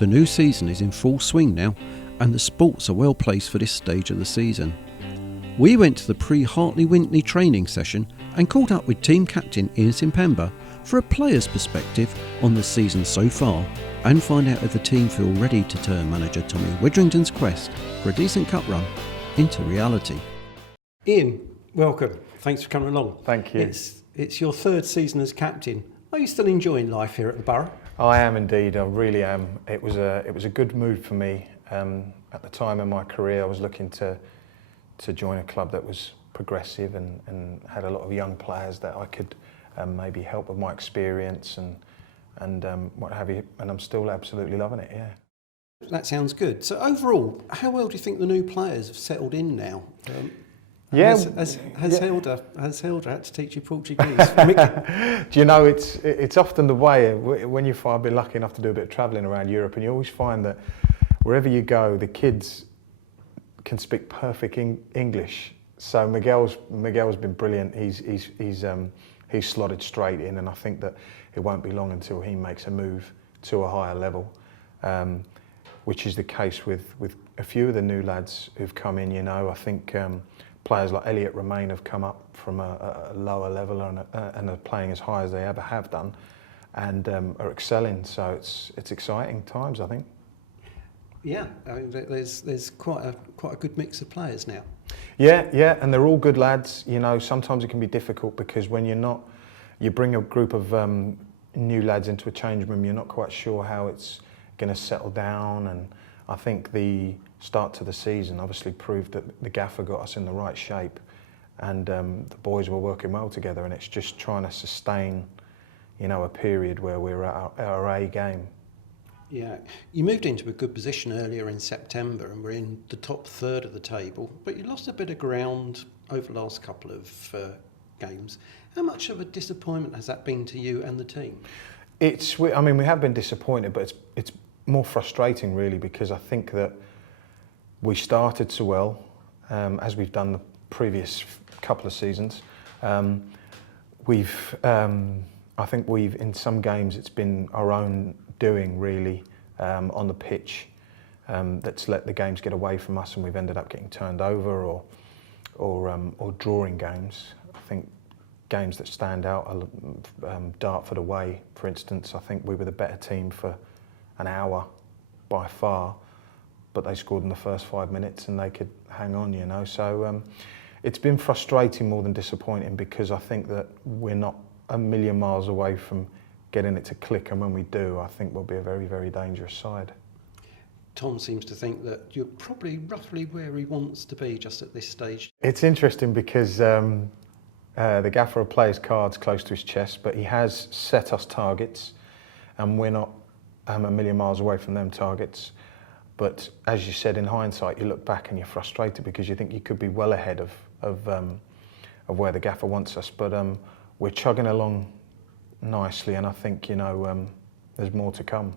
The new season is in full swing now, and the sports are well placed for this stage of the season. We went to the pre-Hartley Wintney training session and caught up with team captain Ian Simpemba for a player's perspective on the season so far and find out if the team feel ready to turn manager Tommy Widdrigton's quest for a decent cup run into reality. Ian, welcome. Thanks for coming along. Thank you. It's your third season as captain. Are you still enjoying life here at the Borough? I am indeed, I really am. It was a good move for me. At the time in my career I was looking to join a club that was progressive and had a lot of young players that I could maybe help with my experience and what have you, and I'm still absolutely loving it, yeah. That sounds good. So overall, how well do you think the new players have settled in now? Has Hilda had to teach you Portuguese? Do you know, it's often the way when I've been lucky enough to do a bit of travelling around Europe, and you always find that wherever you go, the kids can speak perfect English. So Miguel's been brilliant. He's slotted straight in, and I think that it won't be long until he makes a move to a higher level, which is the case with a few of the new lads who've come in. You know, I think players like Elliot Romain have come up from a lower level and are playing as high as they ever have done, and are excelling. So it's exciting times, I think. Yeah, I mean, there's quite a good mix of players now. Yeah, and they're all good lads. You know, sometimes it can be difficult because when you bring a group of new lads into a change room, you're not quite sure how it's going to settle down. And I think the start to the season obviously proved that the gaffer got us in the right shape, and the boys were working well together. And it's just trying to sustain, you know, a period where we're at our A game. Yeah, you moved into a good position earlier in September and we're in the top third of the table, but you lost a bit of ground over the last couple of games. How much of a disappointment has that been to you and the team? I mean, we have been disappointed, but it's more frustrating really, because I think that we started so well, as we've done the previous couple of seasons. I think in some games it's been our own doing really on the pitch that's let the games get away from us, and we've ended up getting turned over or drawing games. I think games that stand out are Dartford away, for instance. I think we were the better team for an hour by far, but they scored in the first 5 minutes and they could hang on, you know. So it's been frustrating more than disappointing, because I think that we're not a million miles away from getting it to click, and when we do, I think we'll be a very, very dangerous side. Tom seems to think that you're probably roughly where he wants to be just at this stage. It's interesting because the gaffer will play his cards close to his chest, but he has set us targets, and we're not a million miles away from them targets. But as you said, in hindsight, you look back and you're frustrated because you think you could be well ahead of where the gaffer wants us. But we're chugging along nicely, and I think, you know, there's more to come.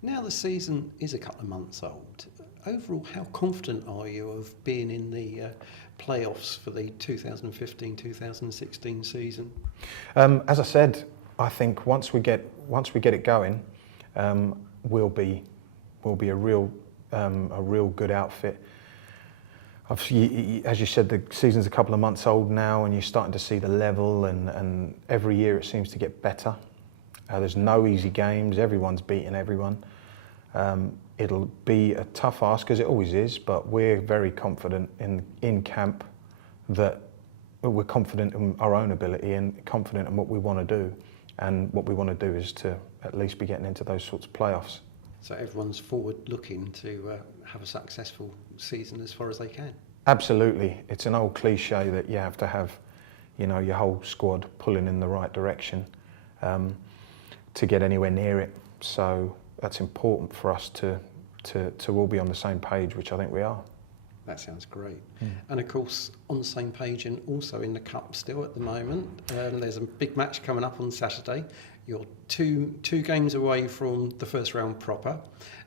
Now the season is a couple of months old. Overall, how confident are you of being in the playoffs for the 2015-2016 season? As I said, I think once we get it going, we'll be a real good outfit. As you said, the season's a couple of months old now, and you're starting to see the level, and every year it seems to get better. There's no easy games, everyone's beating everyone. It'll be a tough ask, as it always is, but we're very confident in camp that we're confident in our own ability and confident in what we want to do. And what we want to do is to at least be getting into those sorts of playoffs. So everyone's forward looking to have a successful season as far as they can. Absolutely. It's an old cliche that you have to have, you know, your whole squad pulling in the right direction to get anywhere near it. So that's important for us to all be on the same page, which I think we are. That sounds great. And of course, on the same page and also in the Cup still at the moment. There's a big match coming up on Saturday. You're two games away from the first round proper.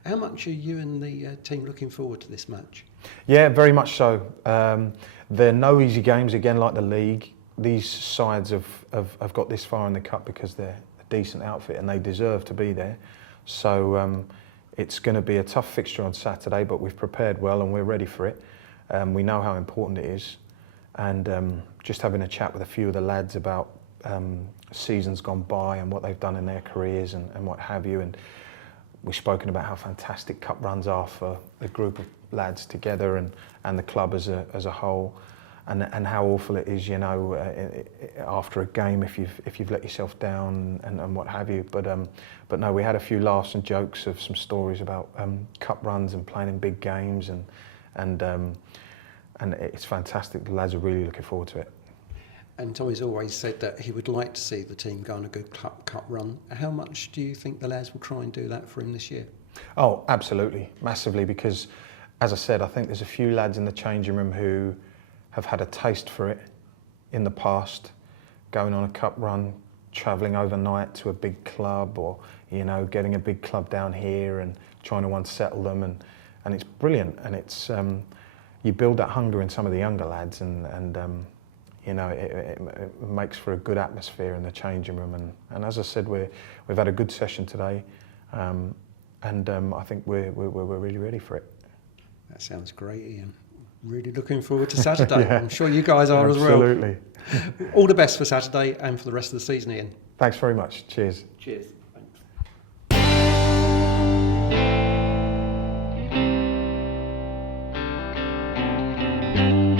How much are you and the team looking forward to this match? Yeah, very much so. There are no easy games, again, like the league. These sides have got this far in the Cup because they're a decent outfit and they deserve to be there. So It's going to be a tough fixture on Saturday, but we've prepared well and we're ready for it. We know how important it is, and just having a chat with a few of the lads about seasons gone by and what they've done in their careers and what have you, and we've spoken about how fantastic cup runs are for a group of lads together and the club as a whole, and how awful it is, you know, after a game if you've let yourself down and what have you. But no, we had a few laughs and jokes of some stories about cup runs and playing in big games, and it's fantastic. The lads are really looking forward to it. And Tommy's always said that he would like to see the team go on a good cup run. How much do you think the lads will try and do that for him this year? Oh, absolutely, massively, because as I said, I think there's a few lads in the changing room who have had a taste for it in the past, going on a cup run, travelling overnight to a big club, or, you know, getting a big club down here and trying to unsettle them, and it's brilliant, and it's you build that hunger in some of the younger lads, and you know, it makes for a good atmosphere in the changing room, and as I said, we've had a good session today, and I think we're really ready for it. That sounds great, Ian. Really looking forward to Saturday. Yeah, I'm sure you guys are as well. Absolutely. All the best for Saturday and for the rest of the season, Ian. Thanks very much. Cheers. Cheers. Thanks.